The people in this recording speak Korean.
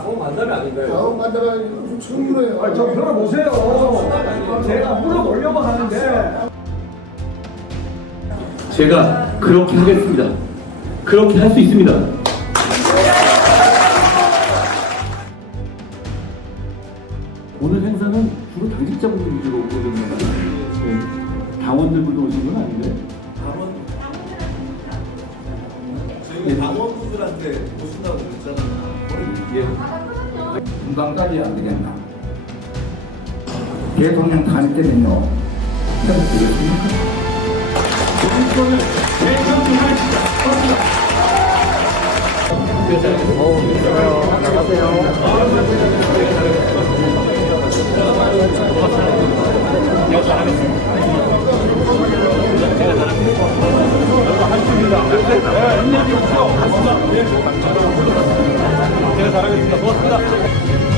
당원 만담이 아닌가요? 다음 만나면 충분해요. 아, 저 들어보세요. 제가 물어 보려고 하는데. 제가 그렇게 하겠습니다. 그렇게 할 수 있습니다. 오늘 행사는 주로 당직자분들 위주로 오거든요. 네. 당원들도 오신 건 아닌데? 저희 당원분들한테 오신다고 그랬잖아요. 예. 금방까지 안 되겠나? 대통령 탄핵 때는요. 해도 되겠습니까? 제가 잘하겠습니다. 고맙습니다.